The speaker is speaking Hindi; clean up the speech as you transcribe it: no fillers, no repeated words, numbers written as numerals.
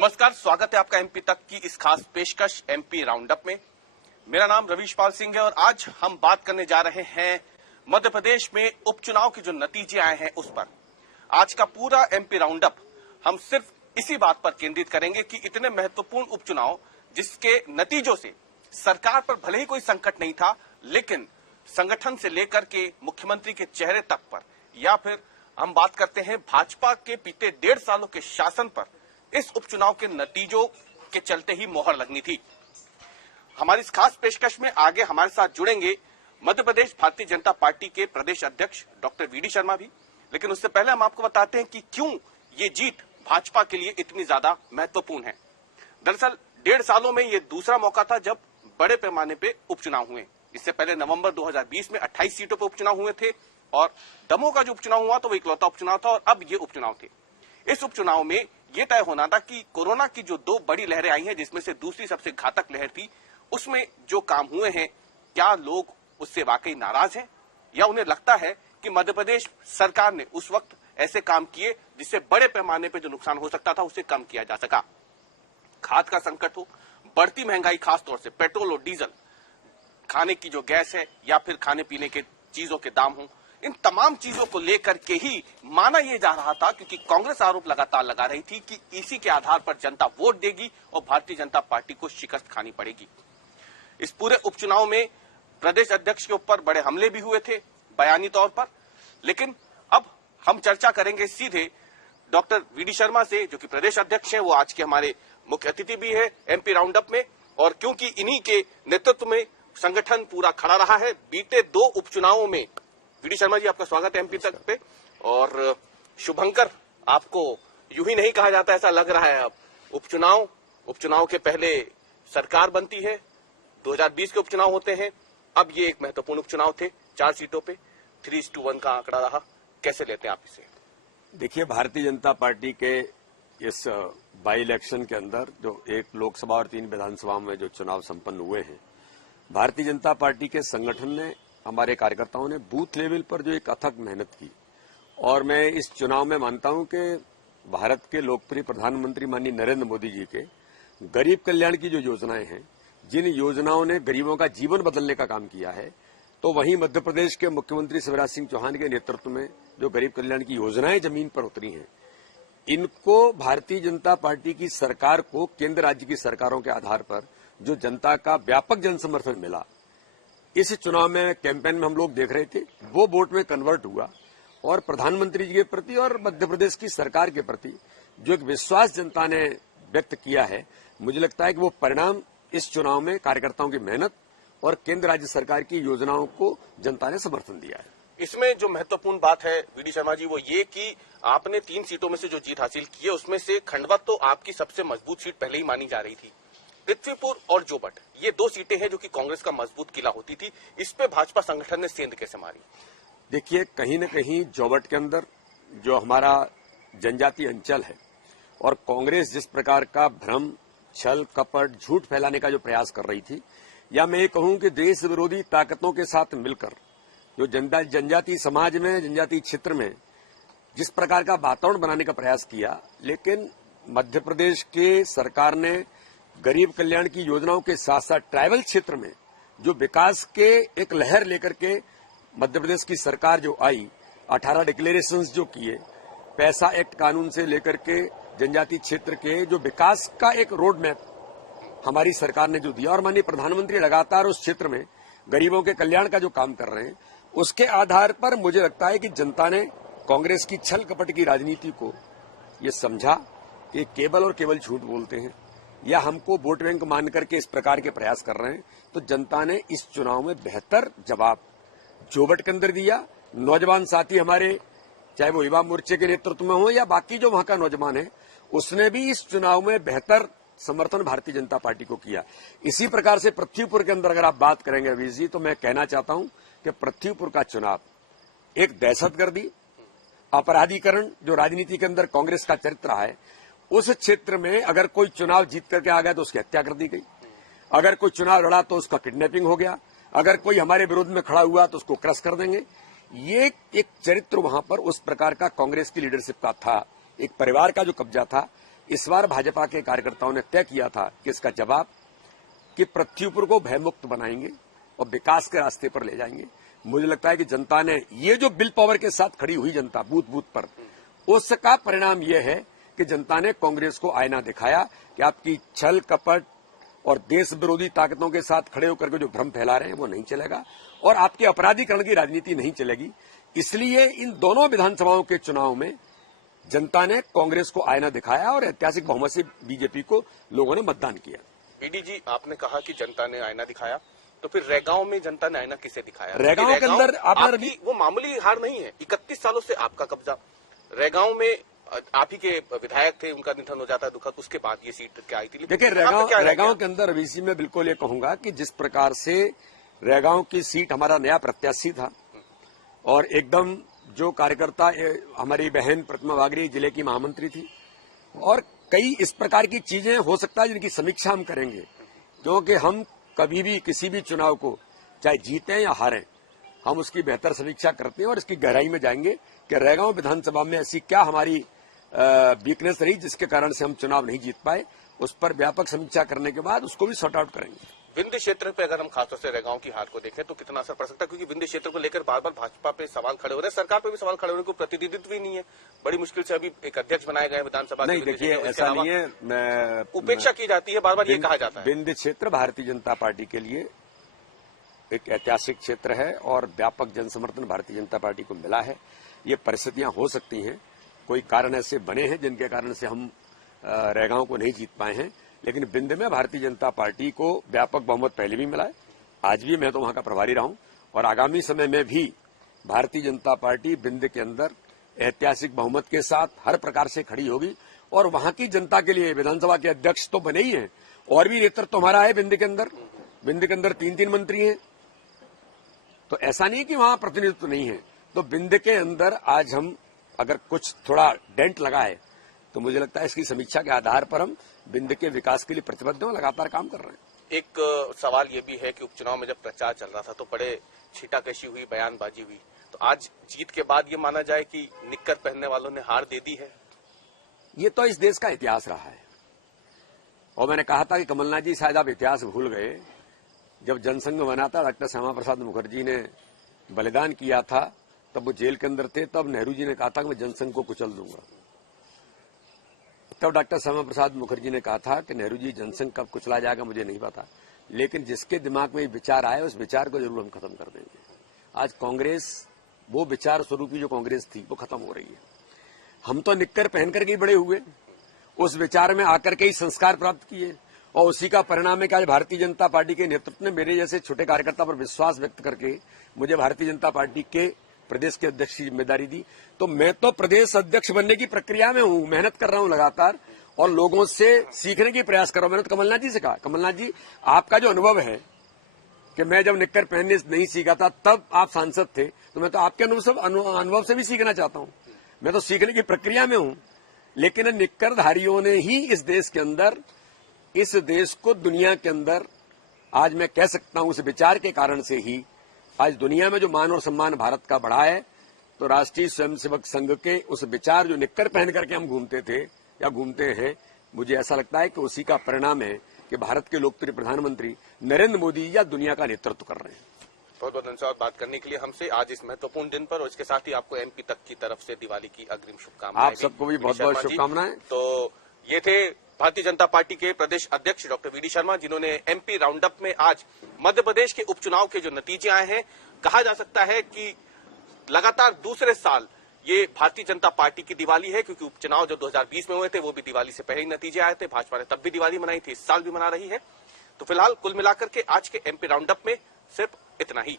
नमस्कार, स्वागत है आपका एमपी तक की इस खास पेशकश एमपी राउंडअप में। मेरा नाम रवीशपाल सिंह है और आज हम बात करने जा रहे हैं मध्य प्रदेश में उपचुनाव के जो नतीजे आए हैं उस पर। आज का पूरा एमपी राउंडअप हम सिर्फ इसी बात पर केंद्रित करेंगे कि इतने महत्वपूर्ण उपचुनाव जिसके नतीजों से सरकार पर भले ही कोई संकट नहीं था, लेकिन संगठन से लेकर के मुख्यमंत्री के चेहरे तक पर, या फिर हम बात करते हैं भाजपा के बीते 1.5 सालों के शासन पर, इस उपचुनाव के नतीजों के चलते ही मोहर लगनी थी। हमारी इस खास पेशकश में आगे हमारे साथ जुड़ेंगे मध्य प्रदेश भारतीय जनता पार्टी के प्रदेश अध्यक्ष डॉक्टर वीडी शर्मा भी। लेकिन उससे पहले हम आपको बताते हैं कि क्यों ये जीत भाजपा के लिए इतनी ज्यादा महत्वपूर्ण है। दरअसल 1.5 सालों में ये दूसरा मौका था जब बड़े पैमाने पे उपचुनाव हुए। इससे पहले नवंबर 2020 में 28 सीटों पर उपचुनाव हुए थे और दमोह का जो उपचुनाव हुआ तो वो इकलौता उपचुनाव था और अब ये उपचुनाव थे। इस उपचुनाव में ये तय होना था कि कोरोना की जो 2 बड़ी लहरें आई हैं, जिसमें से दूसरी सबसे घातक लहर थी, उसमें जो काम हुए हैं, क्या लोग उससे वाकई नाराज हैं या उन्हें लगता है कि मध्य प्रदेश सरकार ने उस वक्त ऐसे काम किए जिससे बड़े पैमाने पे जो नुकसान हो सकता था उसे कम किया जा सका। खाद का संकट हो, बढ़ती महंगाई, खासतौर से पेट्रोल और डीजल, खाने की जो गैस है या फिर खाने पीने के चीजों के दाम हो, इन तमाम चीजों को लेकर के ही माना यह जा रहा था, क्योंकि कांग्रेस आरोप लगातार लगा रही थी कि इसी के आधार पर जनता वोट देगी और भारतीय जनता पार्टी को शिकस्त खानी पड़ेगी। इस पूरे उपचुनाव में प्रदेश अध्यक्ष के ऊपर बड़े हमले भी हुए थे बयानी तौर पर। लेकिन अब हम चर्चा करेंगे सीधे डॉक्टर वीडी शर्मा से, जो कि प्रदेश अध्यक्ष हैं, वो आज के हमारे मुख्य अतिथि भी है एमपी राउंडअप में। और क्योंकि इन्हीं के नेतृत्व में संगठन पूरा खड़ा रहा है बीते 2 उपचुनावों में। वीडी शर्मा जी, आपका स्वागत है एमपी तक पे। और शुभंकर, आपको यूं ही नहीं कहा जाता, ऐसा लग रहा है। अब उपचुनाव के पहले सरकार बनती है, 2020 के उपचुनाव होते हैं, अब ये एक महत्वपूर्ण उपचुनाव थे, 4 सीटों पे 3:1 का आंकड़ा रहा। कैसे लेते हैं आप इसे? देखिए, भारतीय जनता पार्टी के इस बाई इलेक्शन के अंदर जो 1 लोकसभा और 3 विधानसभा में जो चुनाव संपन्न हुए हैं, भारतीय जनता पार्टी के संगठन ने, हमारे कार्यकर्ताओं ने बूथ लेवल पर जो एक अथक मेहनत की। और मैं इस चुनाव में मानता हूं कि भारत के लोकप्रिय प्रधानमंत्री माननीय नरेंद्र मोदी जी के गरीब कल्याण की जो योजनाएं हैं, जिन योजनाओं ने गरीबों का जीवन बदलने का काम किया है, तो वहीं मध्य प्रदेश के मुख्यमंत्री शिवराज सिंह चौहान के नेतृत्व में जो गरीब कल्याण की योजनाएं जमीन पर उतरी हैं, इनको भारतीय जनता पार्टी की सरकार को केंद्र राज्य की सरकारों के आधार पर जो जनता का व्यापक जन समर्थन मिला, इस चुनाव में कैंपेन में हम लोग देख रहे थे, वो वोट में कन्वर्ट हुआ। और प्रधानमंत्री जी के प्रति और मध्य प्रदेश की सरकार के प्रति जो एक विश्वास जनता ने व्यक्त किया है, मुझे लगता है कि वो परिणाम इस चुनाव में कार्यकर्ताओं की मेहनत और केंद्र राज्य सरकार की योजनाओं को जनता ने समर्थन दिया है। इसमें जो महत्वपूर्ण बात है वीडी शर्मा जी, वो ये कि आपने 3 सीटों में से जो जीत हासिल की है, उसमें से खंडवा तो आपकी सबसे मजबूत सीट पहले ही मानी जा रही थी। पृथ्वीपुर और जोबट, ये 2 सीटें हैं जो कि कांग्रेस का मजबूत किला होती थी। इस पे भाजपा संगठन ने सेंध कैसे मारी? देखिए, कहीं न कहीं जोबट के अंदर जो हमारा जनजातीय अंचल है और कांग्रेस जिस प्रकार का भ्रम, छल, कपट, झूठ फैलाने का जो प्रयास कर रही थी, या मैं ये कहूं कि देश विरोधी ताकतों के साथ मिलकर जो जनजातीय समाज में, जनजातीय क्षेत्र में जिस प्रकार का वातावरण बनाने का प्रयास किया, लेकिन मध्य प्रदेश के सरकार ने गरीब कल्याण की योजनाओं के साथ साथ ट्राइबल क्षेत्र में जो विकास के एक लहर लेकर के मध्य प्रदेश की सरकार जो आई, 18 डिक्लेरेशंस जो किए, पैसा एक्ट कानून से लेकर के जनजातीय क्षेत्र के जो विकास का एक रोड मैप हमारी सरकार ने जो दिया, और माननीय प्रधानमंत्री लगातार उस क्षेत्र में गरीबों के कल्याण का जो काम कर रहे हैं, उसके आधार पर मुझे लगता है कि जनता ने कांग्रेस की छल कपट की राजनीति को ये समझा कि केवल और केवल झूठ बोलते हैं या हमको वोट बैंक मान करके इस प्रकार के प्रयास कर रहे हैं। तो जनता ने इस चुनाव में बेहतर जवाब जोबट के अंदर दिया। नौजवान साथी हमारे, चाहे वो युवा मोर्चे के नेतृत्व में हो या बाकी जो वहां का नौजवान है, उसने भी इस चुनाव में बेहतर समर्थन भारतीय जनता पार्टी को किया। इसी प्रकार से पृथ्वीपुर के अंदर अगर आप बात करेंगे रवीश जी, तो मैं कहना चाहता हूं कि पृथ्वीपुर का चुनाव एक दहशतगर्दी, अपराधीकरण जो राजनीति के अंदर कांग्रेस का चरित्र रहा है, उस क्षेत्र में अगर कोई चुनाव जीत करके आ गया तो उसकी हत्या कर दी गई, अगर कोई चुनाव लड़ा तो उसका किडनैपिंग हो गया, अगर कोई हमारे विरोध में खड़ा हुआ तो उसको क्रश कर देंगे। ये एक चरित्र वहां पर उस प्रकार का कांग्रेस की लीडरशिप का था, एक परिवार का जो कब्जा था। इस बार भाजपा के कार्यकर्ताओं ने तय किया था कि इसका जवाब कि पृथ्वीपुर को भयमुक्त बनाएंगे और विकास के रास्ते पर ले जाएंगे। मुझे लगता है कि जनता ने ये जो विल पावर के साथ खड़ी हुई जनता बूथ बूथ पर, उसका परिणाम यह है कि जनता ने कांग्रेस को आईना दिखाया कि आपकी छल कपट और देश विरोधी ताकतों के साथ खड़े होकर के जो भ्रम फैला रहे हैं वो नहीं चलेगा और आपके अपराधीकरण की राजनीति नहीं चलेगी। इसलिए इन दोनों विधानसभाओं के चुनाव में जनता ने कांग्रेस को आईना दिखाया और ऐतिहासिक बहुमत से बीजेपी को लोगों ने मतदान किया। बीडी जी, आपने कहा कि जनता ने आईना दिखाया, तो फिर रैगांव में जनता ने आईना किसे दिखाया? रैगांव के अंदर आपकी वो मामूली हार नहीं है, 31 सालों से आपका कब्जा। रैगांव में आप ही के विधायक थे, उनका निधन हो जाता है दुखद, उसके बाद ये सीट क्या आई थी। देखिए, रैगांव के अंदर अभी मैं बिल्कुल ये कहूंगा कि जिस प्रकार से रैगांव की सीट हमारा नया प्रत्याशी था और एकदम जो कार्यकर्ता हमारी बहन प्रतिमा वागरी जिले की महामंत्री थी और कई इस प्रकार की चीजें हो सकता है जिनकी समीक्षा हम करेंगे, क्योंकि हम कभी भी किसी भी चुनाव को चाहे जीतें या हारें हम उसकी बेहतर समीक्षा करते हैं और इसकी गहराई में जाएंगे कि रैगांव विधानसभा में ऐसी क्या हमारी वीकनेस रही जिसके कारण से हम चुनाव नहीं जीत पाए। उस पर व्यापक समीक्षा करने के बाद उसको भी सॉर्ट आउट करेंगे। विंध्य क्षेत्र पे अगर हम खासतौर से रैगांव की हार को देखें तो कितना असर पड़ सकता है, क्योंकि विंध्य क्षेत्र को लेकर बार बार भाजपा पे सवाल खड़े हो रहे हैं, सरकार पे भी सवाल खड़े हो रहे हैं, कोई प्रतिनिधित्व ही नहीं है। बड़ी मुश्किल से अभी एक अध्यक्ष बनाए गए विधानसभा। नहीं, देखिए ऐसा नहीं है, उपेक्षा की जाती है, बार बार ये कहा जाता है। विंध्य क्षेत्र भारतीय जनता पार्टी के लिए एक ऐतिहासिक क्षेत्र है और व्यापक जनसमर्थन भारतीय जनता पार्टी को मिला है। ये परिस्थितियां हो सकती हैं, कोई कारण ऐसे बने हैं जिनके कारण से हम रैगांव को नहीं जीत पाए हैं, लेकिन विंध्य में भारतीय जनता पार्टी को व्यापक बहुमत पहले भी मिला है, आज भी मैं तो वहां का प्रभारी रहा हूं और आगामी समय में भी भारतीय जनता पार्टी विंध्य के अंदर ऐतिहासिक बहुमत के साथ हर प्रकार से खड़ी होगी और वहां की जनता के लिए विधानसभा के अध्यक्ष तो बने ही हैं और भी नेतृत्व हमारा है विंध्य के अंदर। विंध्य के अंदर 3-3 मंत्री हैं, तो ऐसा नहीं कि वहां प्रतिनिधित्व नहीं है। तो विंध्य के अंदर आज हम अगर कुछ थोड़ा डेंट लगा है तो मुझे लगता है इसकी समीक्षा के आधार पर हम विंध्य के विकास के लिए प्रतिबद्ध हैं, लगातार काम कर रहे हैं। एक सवाल ये भी है कि उपचुनाव में जब प्रचार चल रहा था तो बड़े छीटाकशी हुई, बयानबाजी हुई, तो आज जीत के बाद ये माना जाए कि निक्कर पहनने वालों ने हार दे दी है? ये तो इस देश का इतिहास रहा है और मैंने कहा था कि कमलनाथ जी शायद आप इतिहास भूल गए। जब जनसंघ बना था, डॉक्टर श्यामा प्रसाद मुखर्जी ने बलिदान किया था, तब वो जेल के अंदर थे, तब नेहरू जी ने कहा था कि मैं जनसंघ को कुचल दूंगा। तब डॉक्टर श्यामा प्रसाद मुखर्जी ने कहा था कि नेहरू जी जनसंघ कब कुचला जाएगा मुझे नहीं पता, लेकिन जिसके दिमाग में विचार आए उस विचार को जरूर हम खत्म कर देंगे। आज कांग्रेस वो विचार स्वरूपी जो कांग्रेस थी वो खत्म हो रही है। हम तो निक्कर पहन करके ही बड़े हुए, उस विचार में आकर के ही संस्कार प्राप्त किए और उसी का परिणाम है कि आज भारतीय जनता पार्टी के नेतृत्व ने मेरे जैसे छोटे कार्यकर्ता पर विश्वास व्यक्त करके मुझे भारतीय जनता पार्टी के प्रदेश के अध्यक्ष की जिम्मेदारी दी। तो मैं तो प्रदेश अध्यक्ष बनने की प्रक्रिया में हूं, मेहनत कर रहा हूं लगातार और लोगों से सीखने की प्रयास कर रहा हूं। मैंने तो कमलनाथ जी से कहा, कमलनाथ जी आपका जो अनुभव है कि मैं जब निक्कर पहनने नहीं सीखा था तब आप सांसद थे, तो मैं तो आपके अनुभव से भी सीखना चाहता हूं। मैं तो सीखने की प्रक्रिया में हूं, लेकिन निक्करधारियों ने ही इस देश के अंदर, इस देश को दुनिया के अंदर आज मैं कह सकता हूं उस विचार के कारण से ही आज दुनिया में जो मान और सम्मान भारत का बढ़ा है। तो राष्ट्रीय स्वयंसेवक संघ के उस विचार जो निक्कर पहन करके हम घूमते थे या घूमते हैं, मुझे ऐसा लगता है कि उसी का परिणाम है कि भारत के लोकप्रिय प्रधानमंत्री नरेंद्र मोदी या दुनिया का नेतृत्व कर रहे हैं। बहुत बहुत धन्यवाद बात करने के लिए हमसे आज इस महत्वपूर्ण दिन पर, और इसके साथ ही आपको एमपी तक की तरफ से दिवाली की अग्रिम शुभकामनाएं। आप सबको भी बहुत बहुत शुभकामनाएं। तो ये थे भारतीय जनता पार्टी के प्रदेश अध्यक्ष डॉक्टर वीडी शर्मा, जिन्होंने एमपी राउंड अप में आज मध्य प्रदेश के उपचुनाव के जो नतीजे आए हैं, कहा जा सकता है कि लगातार दूसरे साल ये भारतीय जनता पार्टी की दिवाली है, क्योंकि उपचुनाव जो 2020 में हुए थे वो भी दिवाली से पहले ही नतीजे आए थे। भाजपा ने तब भी दिवाली मनाई थी, इस साल भी मना रही है। तो फिलहाल कुल मिलाकर के आज के एमपी राउंड अप में सिर्फ इतना ही।